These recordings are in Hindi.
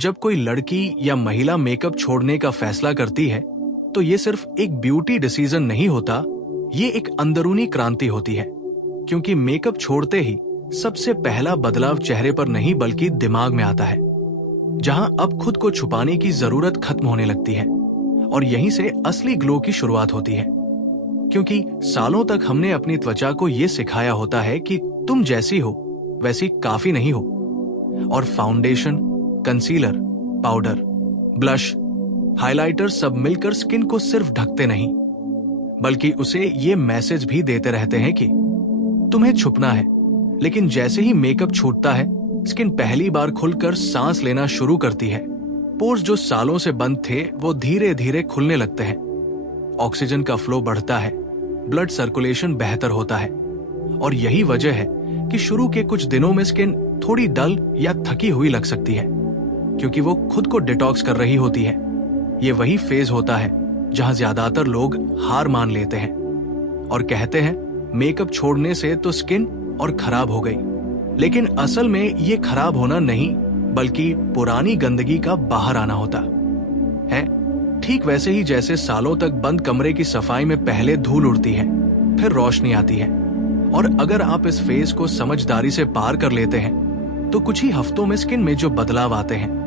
जब कोई लड़की या महिला मेकअप छोड़ने का फैसला करती है तो ये सिर्फ एक ब्यूटी डिसीजन नहीं होता, ये एक अंदरूनी क्रांति होती है। क्योंकि मेकअप छोड़ते ही सबसे पहला बदलाव चेहरे पर नहीं बल्कि दिमाग में आता है, जहां अब खुद को छुपाने की जरूरत खत्म होने लगती है और यहीं से असली ग्लो की शुरुआत होती है। क्योंकि सालों तक हमने अपनी त्वचा को यह सिखाया होता है कि तुम जैसी हो वैसी काफी नहीं हो, और foundation, concealer, powder, blush, highlighter सब मिलकर स्किन को सिर्फ ढकते नहीं बल्कि उसे ये मैसेज भी देते रहते हैं कि तुम्हें छुपना है। लेकिन जैसे ही मेकअप छूटता है, स्किन पहली बार खुलकर सांस लेना शुरू करती है। पोर्स जो सालों से बंद थे वो धीरे धीरे खुलने लगते हैं, ऑक्सीजन का फ्लो बढ़ता है, ब्लड सर्कुलेशन बेहतर होता है। और यही वजह है कि शुरू के कुछ दिनों में स्किन थोड़ी डल या थकी हुई लग सकती है, क्योंकि वो खुद को डिटॉक्स कर रही होती है। ये वही फेज होता है जहां ज्यादातर लोग हार मान लेते हैं और कहते हैं मेकअप छोड़ने से तो स्किन और खराब हो गई। लेकिन असल में ये खराब होना नहीं बल्कि पुरानी गंदगी का बाहर आना होता है। ठीक वैसे ही जैसे सालों तक बंद कमरे की सफाई में पहले धूल उड़ती है, फिर रोशनी आती है, और अगर आप इस फेज को समझदारी से पार कर लेते हैं तो कुछ ही हफ्तों में स्किन में जो बदलाव आते हैं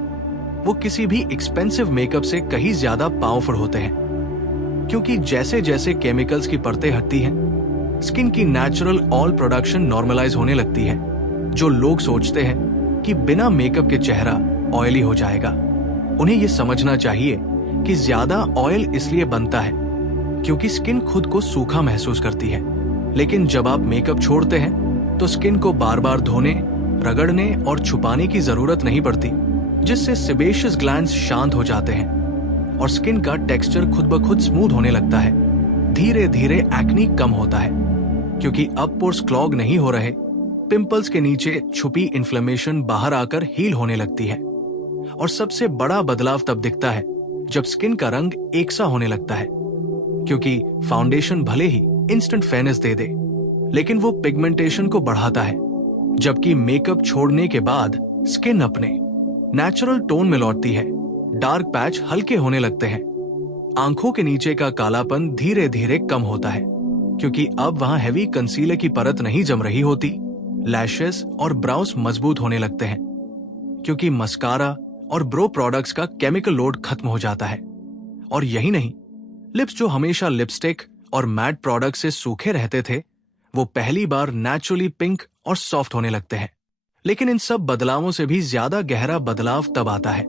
वो किसी भी एक्सपेंसिव मेकअप से कहीं ज्यादा पावरफुल होते हैं। क्योंकि जैसे जैसे केमिकल्स की परतें हटती हैं, स्किन की नेचुरल ऑयल प्रोडक्शन नॉर्मलाइज होने लगती है। जो लोग सोचते हैं कि बिना मेकअप के चेहरा ऑयली हो जाएगा, उन्हें यह समझना चाहिए कि ज्यादा ऑयल इसलिए बनता है क्योंकि स्किन खुद को सूखा महसूस करती है। लेकिन जब आप मेकअप छोड़ते हैं तो स्किन को बार बार धोने, रगड़ने और छुपाने की जरूरत नहीं पड़ती, जिससे सेबेशियस ग्लैंड्स शांत हो जाते हैं और स्किन का टेक्सचर खुद ब खुद स्मूथ होने लगता है। धीरे धीरे एक्नी कम होता है क्योंकि अब पोर्स क्लॉग नहीं हो रहे, पिंपल्स के नीचे छुपी इन्फ्लेमेशन बाहर आकर हील होने लगती है। और सबसे बड़ा बदलाव तब दिखता है जब स्किन का रंग एक सा होने लगता है, क्योंकि फाउंडेशन भले ही इंस्टेंट फेयरनेस दे दे, लेकिन वो पिगमेंटेशन को बढ़ाता है, जबकि मेकअप छोड़ने के बाद स्किन अपने नेचुरल टोन में लौटती है। डार्क पैच हल्के होने लगते हैं, आंखों के नीचे का कालापन धीरे धीरे कम होता है क्योंकि अब वहां हैवी कंसीलर की परत नहीं जम रही होती। लैशेस और ब्राउज मजबूत होने लगते हैं क्योंकि मस्कारा और ब्रो प्रोडक्ट्स का केमिकल लोड खत्म हो जाता है। और यही नहीं, लिप्स जो हमेशा लिपस्टिक और मैट प्रोडक्ट से सूखे रहते थे, वो पहली बार नेचुरली पिंक और सॉफ्ट होने लगते हैं। लेकिन इन सब बदलावों से भी ज्यादा गहरा बदलाव तब आता है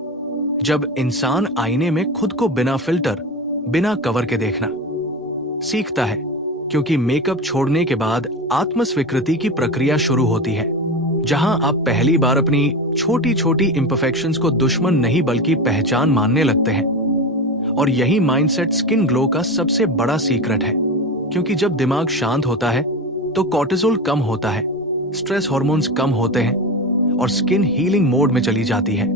जब इंसान आईने में खुद को बिना फिल्टर, बिना कवर के देखना सीखता है। क्योंकि मेकअप छोड़ने के बाद आत्मस्वीकृति की प्रक्रिया शुरू होती है, जहां आप पहली बार अपनी छोटी छोटी इम्परफेक्शंस को दुश्मन नहीं बल्कि पहचान मानने लगते हैं। और यही माइंडसेट स्किन ग्लो का सबसे बड़ा सीक्रेट है, क्योंकि जब दिमाग शांत होता है तो कॉर्टिसोल कम होता है, स्ट्रेस हार्मोन्स कम होते हैं और स्किन हीलिंग मोड में चली जाती है।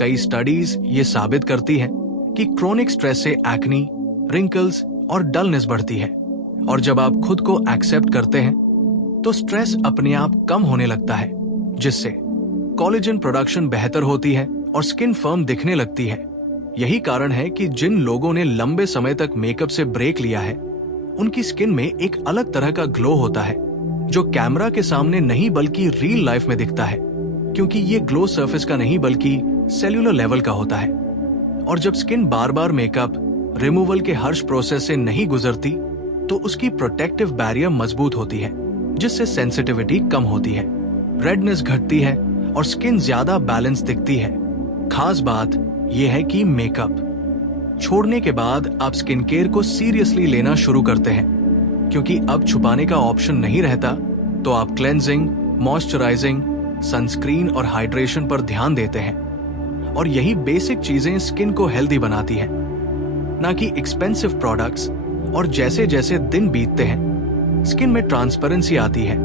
कई स्टडीज ये साबित करती हैं कि क्रोनिक स्ट्रेस से एक्नी, रिंकल्स और डलनेस बढ़ती है। और जब आप खुद को एक्सेप्ट करते हैं तो स्ट्रेस अपने आप कम होने लगता है, जिससे कोलेजन प्रोडक्शन बेहतर होती है और स्किन फर्म दिखने लगती है। यही कारण है कि जिन लोगों ने लंबे समय तक मेकअप से ब्रेक लिया है, उनकी स्किन में एक अलग तरह का ग्लो होता है जो कैमरा के सामने नहीं बल्कि रियल लाइफ में दिखता है, क्योंकि ये ग्लो सरफेस का नहीं बल्कि सेल्यूलर लेवल का होता है। और जब स्किन बार बार मेकअप रिमूवल के हर्ष प्रोसेस से नहीं गुजरती तो उसकी प्रोटेक्टिव बैरियर मजबूत होती है, जिससे सेंसिटिविटी कम होती है, रेडनेस घटती है और स्किन ज्यादा बैलेंस दिखती है। खास बात यह है कि मेकअप छोड़ने के बाद आप स्किन केयर को सीरियसली लेना शुरू करते हैं, क्योंकि अब छुपाने का ऑप्शन नहीं रहता, तो आप क्लेंजिंग, मॉइस्चराइजिंग, सनस्क्रीन और हाइड्रेशन पर ध्यान देते हैं। और यही बेसिक चीजें स्किन को हेल्दी बनाती हैं, ना कि एक्सपेंसिव प्रोडक्ट्स। और जैसे जैसे दिन बीतते हैं, स्किन में ट्रांसपेरेंसी आती है,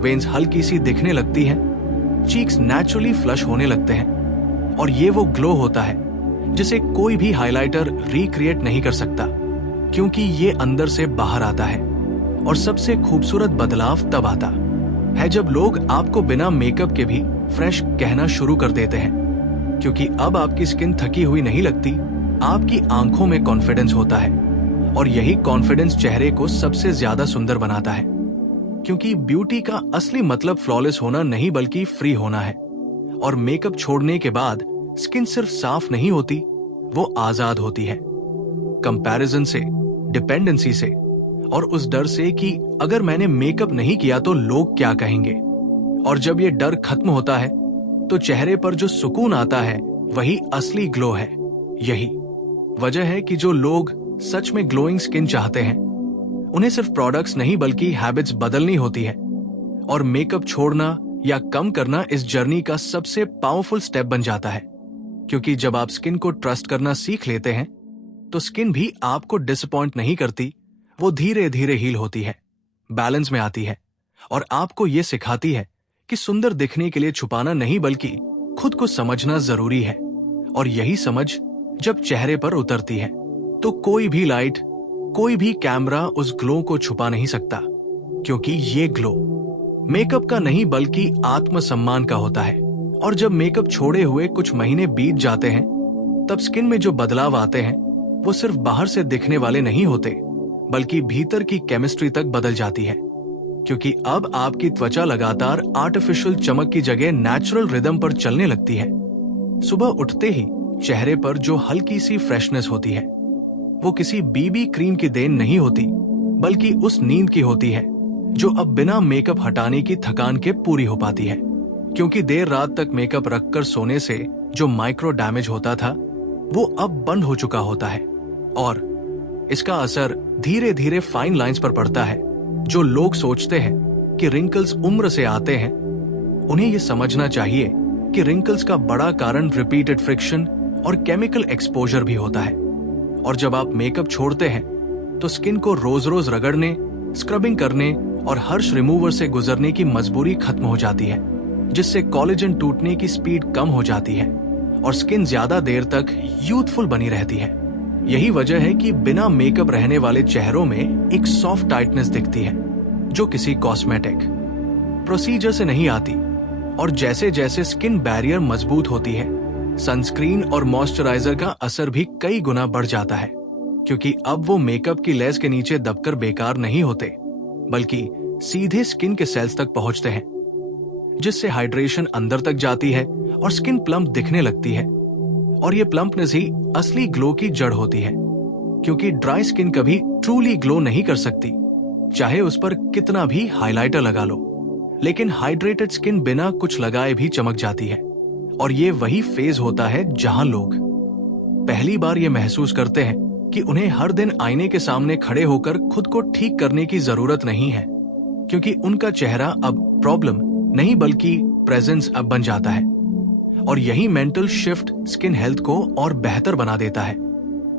वेन्स हल्की सी दिखने लगती हैं, चीक्स नेचुरली फ्लश होने लगते हैं, और ये वो ग्लो होता है जिसे कोई भी हाइलाइटर रिक्रिएट नहीं कर सकता, क्योंकि ये अंदर से बाहर आता है। और सबसे खूबसूरत बदलाव तब आता है जब लोग आपको बिना मेकअप के भी फ्रेश कहना शुरू कर देते हैं। क्योंकि अब आपकी स्किन थकी हुई नहीं लगती, आपकी आंखों में कॉन्फिडेंस होता है। और यही कॉन्फिडेंस चेहरे को सबसे ज्यादा सुंदर बनाता है। क्योंकि ब्यूटी का असली मतलब फ्लॉलेस होना नहीं बल्कि फ्री होना है। और मेकअप छोड़ने के बाद स्किन सिर्फ साफ नहीं होती, वो आजाद होती है। कंपैरिजन से, डिपेंडेंसी से और उस डर से कि अगर मैंने मेकअप नहीं किया तो लोग क्या कहेंगे। और जब ये डर खत्म होता है तो चेहरे पर जो सुकून आता है वही असली ग्लो है। यही वजह है कि जो लोग सच में ग्लोइंग स्किन चाहते हैं, उन्हें सिर्फ प्रोडक्ट्स नहीं बल्कि हैबिट्स बदलनी होती है। और मेकअप छोड़ना या कम करना इस जर्नी का सबसे पावरफुल स्टेप बन जाता है। क्योंकि जब आप स्किन को ट्रस्ट करना सीख लेते हैं तो स्किन भी आपको डिसअपॉइंट नहीं करती, वो धीरे धीरे हील होती है, बैलेंस में आती है और आपको ये सिखाती है कि सुंदर दिखने के लिए छुपाना नहीं बल्कि खुद को समझना जरूरी है। और यही समझ जब चेहरे पर उतरती है तो कोई भी लाइट, कोई भी कैमरा उस ग्लो को छुपा नहीं सकता। क्योंकि ये ग्लो मेकअप का नहीं बल्कि आत्मसम्मान का होता है। और जब मेकअप छोड़े हुए कुछ महीने बीत जाते हैं तब स्किन में जो बदलाव आते हैं वो सिर्फ बाहर से दिखने वाले नहीं होते, बल्कि भीतर की केमिस्ट्री तक बदल जाती है। क्योंकि अब आपकी त्वचा लगातार आर्टिफिशियल चमक की जगह नेचुरल रिदम पर चलने लगती है। सुबह उठते ही चेहरे पर जो हल्की सी फ्रेशनेस होती है वो किसी बीबी क्रीम की देन नहीं होती, बल्कि उस नींद की होती है जो अब बिना मेकअप हटाने की थकान के पूरी हो पाती है। क्योंकि देर रात तक मेकअप रखकर सोने से जो माइक्रो डैमेज होता था वो अब बंद हो चुका होता है। और इसका असर धीरे धीरे फाइन लाइंस पर पड़ता है। जो लोग सोचते हैं कि रिंकल्स उम्र से आते हैं, उन्हें यह समझना चाहिए कि रिंकल्स का बड़ा कारण रिपीटेड फ्रिक्शन और केमिकल एक्सपोजर भी होता है। और जब आप मेकअप छोड़ते हैं तो स्किन को रोज रोज रगड़ने, स्क्रबिंग करने और हर्ष रिमूवर से गुजरने की मजबूरी खत्म हो जाती है, जिससे कोलेजन टूटने की स्पीड कम हो जाती है और स्किन ज्यादा देर तक यूथफुल बनी रहती है। यही वजह है कि बिना मेकअप रहने वाले चेहरों में एक सॉफ्ट टाइटनेस दिखती है जो किसी कॉस्मेटिक प्रोसीजर से नहीं आती। और जैसे जैसे स्किन बैरियर मजबूत होती है, सनस्क्रीन और मॉइस्चराइजर का असर भी कई गुना बढ़ जाता है। क्योंकि अब वो मेकअप की लेस के नीचे दबकर बेकार नहीं होते, बल्कि सीधे स्किन के सेल्स तक पहुंचते हैं, जिससे हाइड्रेशन अंदर तक जाती है और स्किन प्लम्प दिखने लगती है। और ये प्लम्पनेस ही असली ग्लो की जड़ होती है। क्योंकि ड्राई स्किन कभी ट्रूली ग्लो नहीं कर सकती, चाहे उस पर कितना भी हाइलाइटर लगा लो। लेकिन हाइड्रेटेड स्किन बिना कुछ लगाए भी चमक जाती है। और ये वही फेज होता है जहां लोग पहली बार ये महसूस करते हैं कि उन्हें हर दिन आईने के सामने खड़े होकर खुद को ठीक करने की जरूरत नहीं है। क्योंकि उनका चेहरा अब प्रॉब्लम नहीं बल्कि प्रेजेंस अब बन जाता है। और यही मेंटल शिफ्ट स्किन हेल्थ को और बेहतर बना देता है।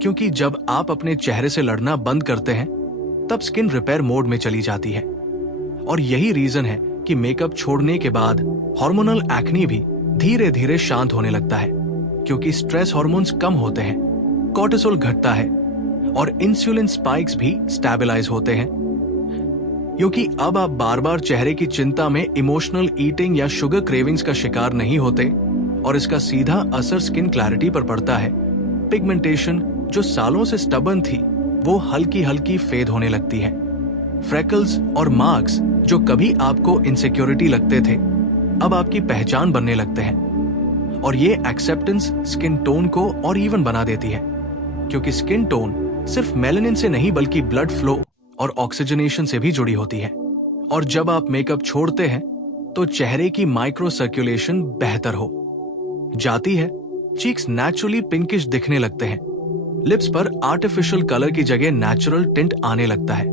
क्योंकि जब आप अपने चेहरे से लड़ना बंद करते हैं तब स्किन रिपेयर मोड में चली जाती है। और यही रीजन है कि मेकअप छोड़ने के बाद हार्मोनल एक्ने भी धीरे धीरे शांत होने लगता है। क्योंकि स्ट्रेस हार्मोन्स कम होते हैं, कॉर्टिसोल घटता है और इंसुलिन स्पाइक्स भी स्टेबलाइज होते हैं। क्योंकि अब आप बार बार चेहरे की चिंता में इमोशनल ईटिंग या शुगर क्रेविंग्स का शिकार नहीं होते। और इसका सीधा असर स्किन क्लैरिटी पर पड़ता है। पिगमेंटेशन जो सालों से स्टबर्न थी वो हल्की हल्की फेड होने लगती है। फ्रेकल्स और मार्क्स जो कभी आपको इनसिक्योरिटी लगते थे अब आपकी पहचान बनने लगते हैं। और ये एक्सेप्टेंस स्किन टोन को और इवन बना देती है। क्योंकि स्किन टोन सिर्फ मेलानिन से नहीं बल्कि ब्लड फ्लो और ऑक्सीजनेशन से भी जुड़ी होती है। और जब आप मेकअप छोड़ते हैं तो चेहरे की माइक्रो सर्कुलेशन बेहतर हो जाती है, चीक्स नेचुरली पिंकिश दिखने लगते हैं, लिप्स पर आर्टिफिशियल कलर की जगह नेचुरल टिंट आने लगता है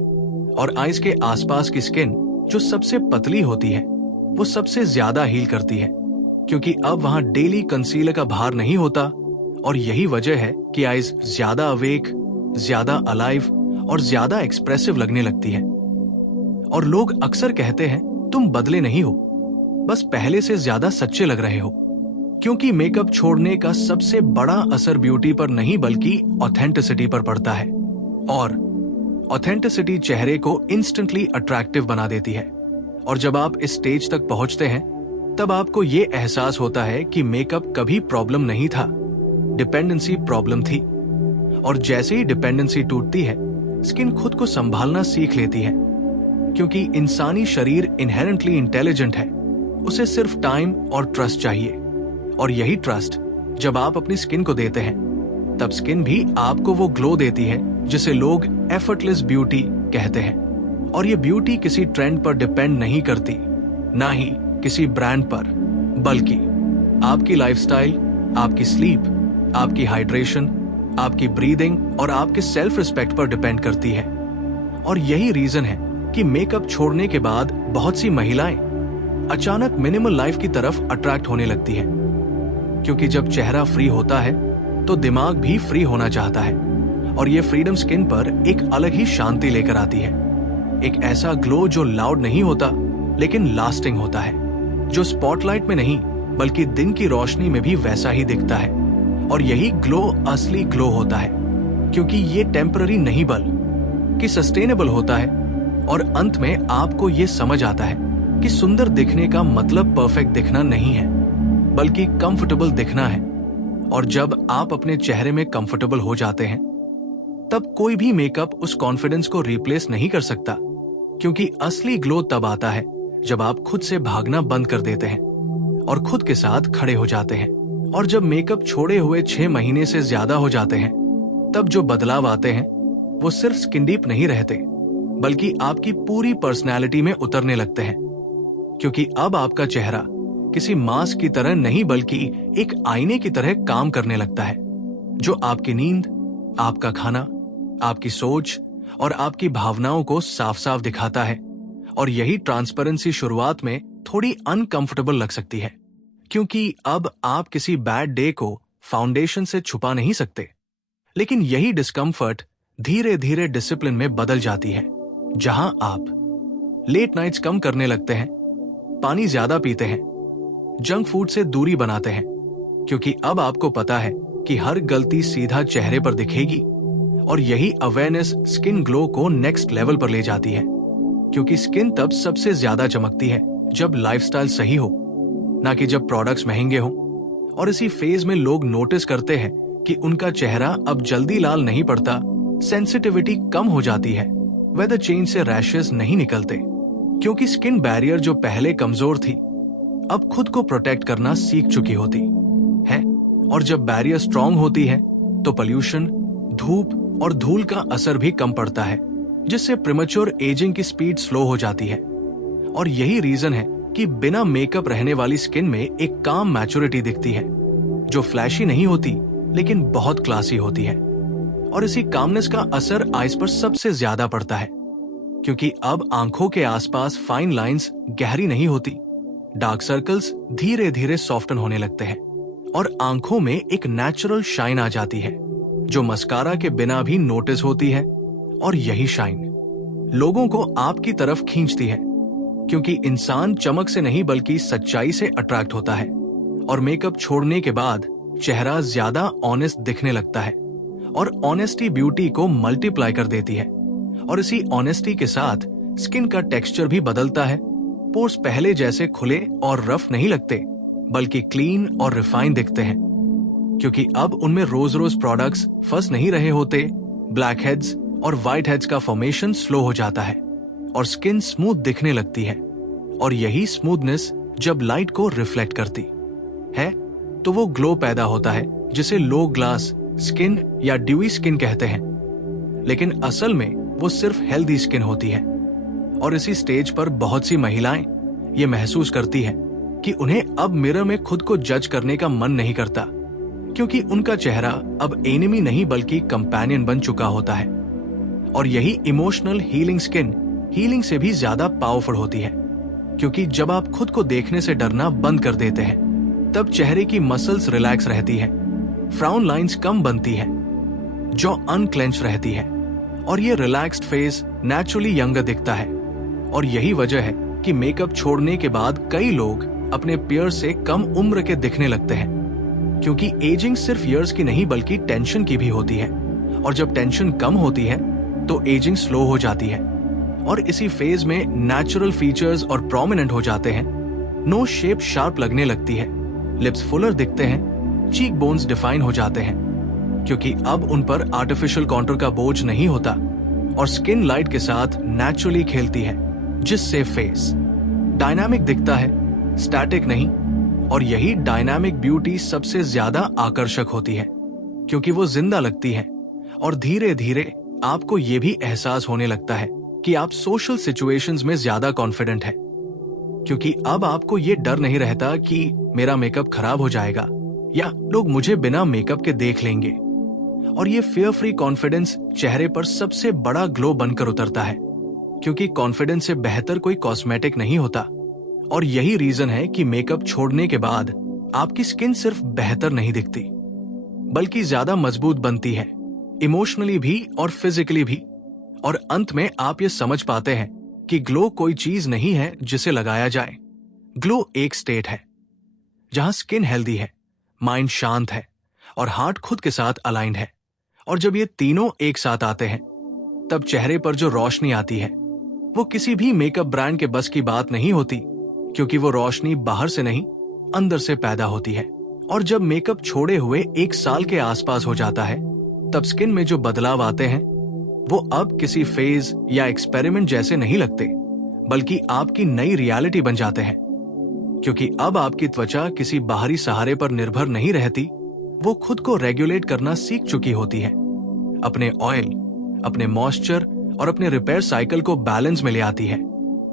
और आईज के आसपास की स्किन जो सबसे पतली होती है वो सबसे ज्यादा हील करती है। क्योंकि अब वहां डेली कंसीलर का भार नहीं होता। और यही वजह है कि आईज ज्यादा अवेक, ज्यादा अलाइव और ज्यादा एक्सप्रेसिव लगने लगती है। और लोग अक्सर कहते हैं तुम बदले नहीं हो, बस पहले से ज्यादा सच्चे लग रहे हो। क्योंकि मेकअप छोड़ने का सबसे बड़ा असर ब्यूटी पर नहीं बल्कि ऑथेंटिसिटी पर पड़ता है। और ऑथेंटिसिटी चेहरे को इंस्टेंटली अट्रैक्टिव बना देती है। और जब आप इस स्टेज तक पहुंचते हैं तब आपको ये एहसास होता है कि मेकअप कभी प्रॉब्लम नहीं था, डिपेंडेंसी प्रॉब्लम थी। और जैसे ही डिपेंडेंसी टूटती है, स्किन खुद को संभालना सीख लेती है, क्योंकि इंसानी शरीर इनहेरेंटली इंटेलिजेंट है। उसे सिर्फ टाइम और ट्रस्ट चाहिए, और यही ट्रस्ट जब आप अपनी स्किन को देते हैं, तब स्किन भी आपको वो ग्लो देती है जिसे लोग एफर्टलेस ब्यूटी कहते हैं। और ये ब्यूटी किसी ट्रेंड पर डिपेंड नहीं करती, ना ही किसी ब्रांड पर, बल्कि आपकी लाइफस्टाइल, आपकी स्लीप, आपकी हाइड्रेशन, आपकी ब्रीदिंग और आपके सेल्फ रिस्पेक्ट पर डिपेंड करती है। और यही रीजन है कि मेकअप छोड़ने के बाद बहुत सी महिलाएं अचानक मिनिमल लाइफ की तरफ अट्रैक्ट होने लगती है, क्योंकि जब चेहरा फ्री होता है तो दिमाग भी फ्री होना चाहता है। और ये फ्रीडम स्किन पर एक अलग ही शांति लेकर आती है, एक ऐसा ग्लो जो लाउड नहीं होता लेकिन लास्टिंग होता है, जो स्पॉटलाइट में नहीं बल्कि दिन की रोशनी में भी वैसा ही दिखता है। और यही ग्लो असली ग्लो होता है, क्योंकि ये टेम्पररी नहीं बल्कि सस्टेनेबल होता है। और अंत में आपको ये समझ आता है कि सुंदर दिखने का मतलब परफेक्ट दिखना नहीं है, बल्कि कंफर्टेबल दिखना है। और जब आप अपने चेहरे में कंफर्टेबल हो जाते हैं, तब कोई भी मेकअप उस कॉन्फिडेंस को रिप्लेस नहीं कर सकता, क्योंकि असली ग्लो तब आता है जब आप खुद से भागना बंद कर देते हैं और खुद के साथ खड़े हो जाते हैं। और जब मेकअप छोड़े हुए 6 महीने से ज्यादा हो जाते हैं, तब जो बदलाव आते हैं वो सिर्फ स्किन डीप नहीं रहते, बल्कि आपकी पूरी पर्सनैलिटी में उतरने लगते हैं, क्योंकि अब आपका चेहरा किसी मास्क की तरह नहीं बल्कि एक आईने की तरह काम करने लगता है, जो आपकी नींद, आपका खाना, आपकी सोच और आपकी भावनाओं को साफ साफ दिखाता है। और यही ट्रांसपेरेंसी शुरुआत में थोड़ी अनकंफर्टेबल लग सकती है, क्योंकि अब आप किसी बैड डे को फाउंडेशन से छुपा नहीं सकते। लेकिन यही डिस्कम्फर्ट धीरे धीरे डिसिप्लिन में बदल जाती है, जहां आप लेट नाइट्स कम करने लगते हैं, पानी ज्यादा पीते हैं, जंक फूड से दूरी बनाते हैं, क्योंकि अब आपको पता है कि हर गलती सीधा चेहरे पर दिखेगी। और यही अवेयरनेस स्किन ग्लो को नेक्स्ट लेवल पर ले जाती है, क्योंकि स्किन तब सबसे ज्यादा चमकती है जब लाइफस्टाइल सही हो, ना कि जब प्रोडक्ट्स महंगे हों। और इसी फेज में लोग नोटिस करते हैं कि उनका चेहरा अब जल्दी लाल नहीं पड़ता, सेंसिटिविटी कम हो जाती है, वेदर चेंज से रैशेस नहीं निकलते, क्योंकि स्किन बैरियर जो पहले कमजोर थी, अब खुद को प्रोटेक्ट करना सीख चुकी होती है। और जब बैरियर स्ट्रांग होती है, तो पोल्यूशन, धूप और धूल का असर भी कम पड़ता है, जिससे प्रीमेच्योर एजिंग की स्पीड स्लो हो जाती है। और यही रीजन है कि बिना मेकअप रहने वाली स्किन में एक काम मैच्योरिटी दिखती है, जो फ्लैशी नहीं होती लेकिन बहुत क्लासी होती है। और इसी कामनेस का असर आईज पर सबसे ज्यादा पड़ता है, क्योंकि अब आंखों के आसपास फाइन लाइंस गहरी नहीं होती, डार्क सर्कल्स धीरे धीरे सॉफ्टन होने लगते हैं, और आंखों में एक नेचुरल शाइन आ जाती है, जो मस्कारा के बिना भी नोटिस होती है। और यही शाइन लोगों को आपकी तरफ खींचती है, क्योंकि इंसान चमक से नहीं बल्कि सच्चाई से अट्रैक्ट होता है। और मेकअप छोड़ने के बाद चेहरा ज्यादा ऑनेस्ट दिखने लगता है, और ऑनेस्टी ब्यूटी को मल्टीप्लाई कर देती है। और इसी ऑनेस्टी के साथ स्किन का टेक्सचर भी बदलता है। पोर्स पहले जैसे खुले और रफ नहीं लगते, बल्कि क्लीन और रिफाइन दिखते हैं, क्योंकि अब उनमें रोज रोज प्रोडक्ट्स फंस नहीं रहे होते। ब्लैक हेड्स और व्हाइट हेड्स का फॉर्मेशन स्लो हो जाता है, और स्किन स्मूथ दिखने लगती है। और यही स्मूथनेस जब लाइट को रिफ्लेक्ट करती है, तो वो ग्लो पैदा होता है, जिसे लो ग्लास स्किन या ड्यूई स्किन कहते हैं। लेकिन असल में वो सिर्फ हेल्दी स्किन होती है। और इसी स्टेज पर बहुत सी महिलाएं ये महसूस करती हैं कि उन्हें अब मिरर में खुद को जज करने का मन नहीं करता, क्योंकि उनका चेहरा अब एनिमी नहीं बल्कि कंपेनियन बन चुका होता है। और यही इमोशनल हीलिंग स्किन हीलिंग से भी ज्यादा पावरफुल होती है, क्योंकि जब आप खुद को देखने से डरना बंद कर देते हैं, तब चेहरे की मसल्स रिलैक्स रहती है, फ्राउन लाइंस कम बनती है, जॉ अनक्लेंच रहती है, और ये रिलैक्स्ड फेस नेचुरली यंगर दिखता है। और यही वजह है कि मेकअप छोड़ने के बाद कई लोग अपने पेयर से कम उम्र के दिखने लगते हैं, क्योंकि एजिंग सिर्फ ईयर्स की नहीं बल्कि टेंशन की भी होती है। और जब टेंशन कम होती है तो एजिंग स्लो हो जाती है, और इसी फेज में नेचुरल फीचर्स और प्रोमिनेंट हो जाते हैं, नोज शेप शार्प लगने लगती है, लिप्स फुलर दिखते हैं, चीक बोन्स डिफाइन हो जाते हैं क्योंकि अब उन पर आर्टिफिशियल कॉन्टूर का बोझ नहीं होता और स्किन लाइट के साथ नेचुरली खेलती है, जिससे फेस डायनामिक दिखता है, स्टैटिक नहीं। और यही डायनामिक ब्यूटी सबसे ज्यादा आकर्षक होती है क्योंकि वो जिंदा लगती है और धीरे धीरे आपको ये भी एहसास होने लगता है कि आप सोशल सिचुएशंस में ज्यादा कॉन्फिडेंट है क्योंकि अब आपको ये डर नहीं रहता कि मेरा मेकअप खराब हो जाएगा या लोग मुझे बिना मेकअप के देख लेंगे। और ये फियर फ्री कॉन्फिडेंस चेहरे पर सबसे बड़ा ग्लो बनकर उतरता है क्योंकि कॉन्फिडेंस से बेहतर कोई कॉस्मेटिक नहीं होता। और यही रीजन है कि मेकअप छोड़ने के बाद आपकी स्किन सिर्फ बेहतर नहीं दिखती बल्कि ज्यादा मजबूत बनती है, इमोशनली भी और फिजिकली भी। और अंत में आप ये समझ पाते हैं कि ग्लो कोई चीज नहीं है जिसे लगाया जाए। ग्लो एक स्टेट है जहां स्किन हेल्दी है, माइंड शांत है और हार्ट खुद के साथ अलाइंड है। और जब ये तीनों एक साथ आते हैं तब चेहरे पर जो रोशनी आती है वो किसी भी मेकअप ब्रांड के बस की बात नहीं होती क्योंकि वो रोशनी बाहर से नहीं अंदर से पैदा होती है। और जब मेकअप छोड़े हुए 1 साल के आसपास हो जाता है तब स्किन में जो बदलाव आते हैं वो अब किसी फेज या एक्सपेरिमेंट जैसे नहीं लगते बल्कि आपकी नई रियलिटी बन जाते हैं क्योंकि अब आपकी त्वचा किसी बाहरी सहारे पर निर्भर नहीं रहती, वो खुद को रेगुलेट करना सीख चुकी होती है, अपने ऑयल, अपने मॉइस्चर और अपने रिपेयर साइकिल को बैलेंस में ले आती है।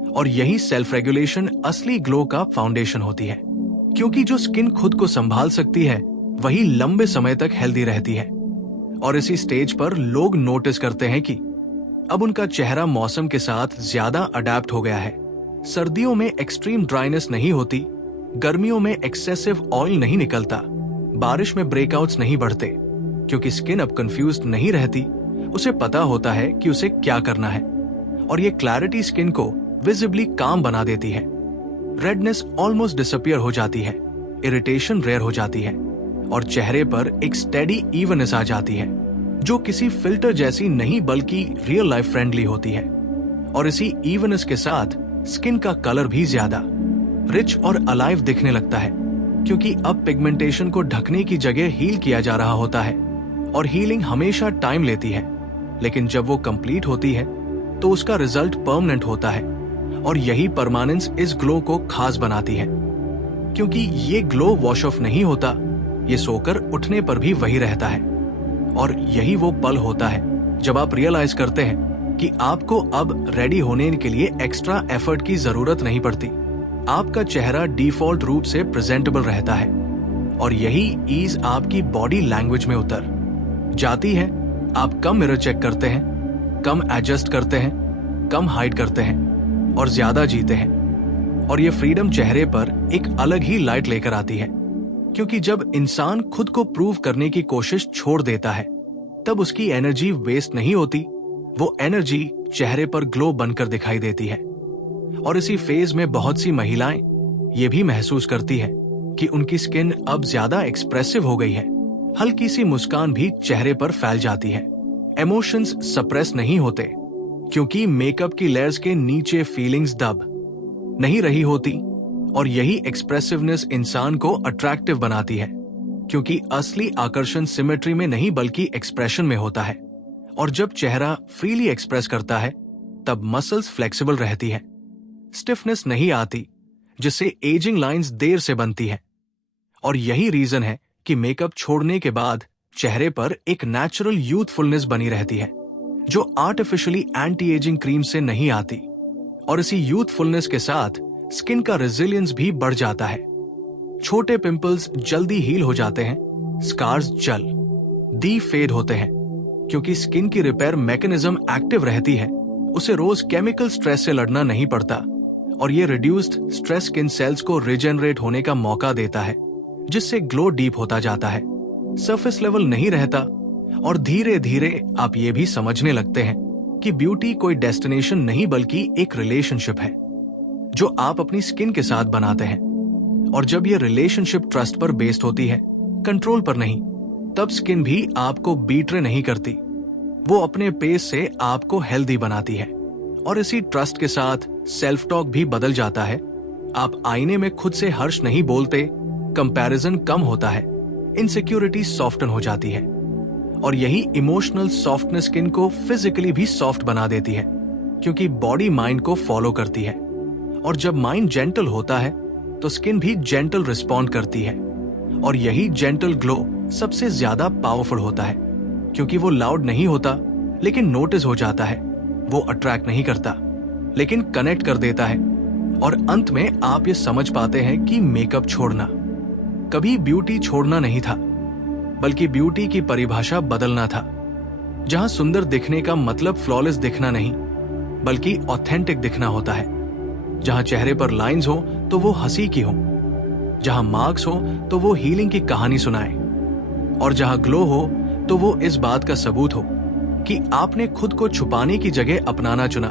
और यही सेल्फ रेगुलेशन असली ग्लो का फाउंडेशन होती है क्योंकि जो स्किन खुद को संभाल सकती है वही लंबे समय तक हेल्दी रहती है। और इसी स्टेज पर लोग नोटिस करते हैं कि अब उनका चेहरा मौसम के साथ ज्यादा अडेप्ट हो गया है। सर्दियों में एक्सट्रीम ड्राइनेस नहीं होती, गर्मियों में एक्सेसिव ऑयल नहीं निकलता, बारिश में ब्रेकआउट्स नहीं बढ़ते क्योंकि स्किन अब कंफ्यूज्ड नहीं रहती, उसे पता होता है कि उसे क्या करना है। और ये क्लैरिटी स्किन को विजिबली काम बना देती है। रेडनेस ऑलमोस्ट डिसअपियर हो जाती है, इरिटेशन रेयर हो जाती है और चेहरे पर एक स्टेडी इवननेस आ जाती है जो किसी फिल्टर जैसी नहीं बल्कि रियल लाइफ फ्रेंडली होती है। और इसी इवननेस के साथ स्किन का कलर भी ज्यादा रिच और अलाइव दिखने लगता है क्योंकि अब पिगमेंटेशन को ढकने की जगह हील किया जा रहा होता है। और हीलिंग हमेशा टाइम लेती है लेकिन जब वो कंप्लीट होती है तो उसका रिजल्ट परमानेंट होता है। और यही परमानेंस इस ग्लो को खास बनाती है क्योंकि ये ग्लो वॉश ऑफ नहीं होता, ये सोकर उठने पर भी वही रहता है। और यही वो पल होता है जब आप रियलाइज करते हैं कि आपको अब रेडी होने के लिए एक्स्ट्रा एफर्ट की जरूरत नहीं पड़ती, आपका चेहरा डिफॉल्ट रूप से प्रेजेंटेबल रहता है। और यही ईज आपकी बॉडी लैंग्वेज में उतर जाती है। आप कम मिरर चेक करते हैं, कम एडजस्ट करते हैं, कम हाइड करते हैं और ज्यादा जीते हैं। और ये फ्रीडम चेहरे पर एक अलग ही लाइट लेकर आती है क्योंकि जब इंसान खुद को प्रूव करने की कोशिश छोड़ देता है तब उसकी एनर्जी वेस्ट नहीं होती, वो एनर्जी चेहरे पर ग्लो बनकर दिखाई देती है। और इसी फेज में बहुत सी महिलाएं ये भी महसूस करती है कि उनकी स्किन अब ज्यादा एक्सप्रेसिव हो गई है, हल्की सी मुस्कान भी चेहरे पर फैल जाती है, इमोशंस सप्रेस नहीं होते क्योंकि मेकअप की लेयर्स के नीचे फीलिंग्स दब नहीं रही होती। और यही एक्सप्रेसिवनेस इंसान को अट्रैक्टिव बनाती है क्योंकि असली आकर्षण सिमेट्री में नहीं बल्कि एक्सप्रेशन में होता है। और जब चेहरा फ्रीली एक्सप्रेस करता है तब मसल्स फ्लेक्सिबल रहती है, स्टिफनेस नहीं आती जिससे एजिंग लाइंस देर से बनती है। और यही रीजन है कि मेकअप छोड़ने के बाद चेहरे पर एक नेचुरल यूथफुलनेस बनी रहती है जो आर्टिफिशियली एंटी एजिंग क्रीम से नहीं आती। और इसी यूथफुलनेस के साथ स्किन का रेजिलियंस भी बढ़ जाता है। छोटे पिंपल्स जल्दी हील हो जाते हैं, स्कार्स दी फेड होते हैं क्योंकि स्किन की रिपेयर मैकेनिज्म एक्टिव रहती है, उसे रोज केमिकल स्ट्रेस से लड़ना नहीं पड़ता। और ये रिड्यूस्ड स्ट्रेस स्किन सेल्स को रिजेनरेट होने का मौका देता है जिससे ग्लो डीप होता जाता है, सरफेस लेवल नहीं रहता। और धीरे धीरे आप ये भी समझने लगते हैं कि ब्यूटी कोई डेस्टिनेशन नहीं बल्कि एक रिलेशनशिप है जो आप अपनी स्किन के साथ बनाते हैं। और जब ये रिलेशनशिप ट्रस्ट पर बेस्ड होती है, कंट्रोल पर नहीं, तब स्किन भी आपको बीट्रे नहीं करती, वो अपने पेस से आपको हेल्दी बनाती है। और इसी ट्रस्ट के साथ सेल्फ टॉक भी बदल जाता है आप आईने में खुद से हर्ष नहीं बोलते, कंपैरिजन कम होता है, इनसिक्योरिटी सॉफ्टन हो जाती है। और यही इमोशनल सॉफ्टनेस स्किन को फिजिकली भी सॉफ्ट बना देती है, क्योंकि बॉडी माइंड को फॉलो करती है। और जब माइंड जेंटल होता है तो स्किन भी जेंटल रिस्पॉन्ड करती है। और यही जेंटल ग्लो सबसे ज्यादा पावरफुल होता है, क्योंकि वो लाउड नहीं होता लेकिन नोटिस हो जाता है। वो अट्रैक्ट नहीं करता लेकिन कनेक्ट कर देता है। और अंत में आप ये समझ पाते हैं कि मेकअप छोड़ना कभी ब्यूटी छोड़ना नहीं था, बल्कि ब्यूटी की परिभाषा बदलना था। जहां सुंदर दिखने का मतलब फ्लॉलेस दिखना नहीं, बल्कि ऑथेंटिक दिखना होता है। जहां चेहरे पर लाइंस हो तो वो हंसी की हो, जहां मार्क्स हो तो वो हीलिंग की कहानी सुनाए, और जहां ग्लो हो तो वो इस बात का सबूत हो कि आपने खुद को छुपाने की जगह अपनाना चुना।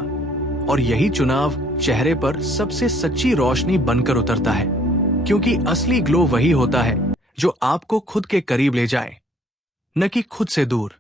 और यही चुनाव चेहरे पर सबसे सच्ची रोशनी बनकर उतरता है, क्योंकि असली ग्लो वही होता है जो आपको खुद के करीब ले जाए, न कि खुद से दूर।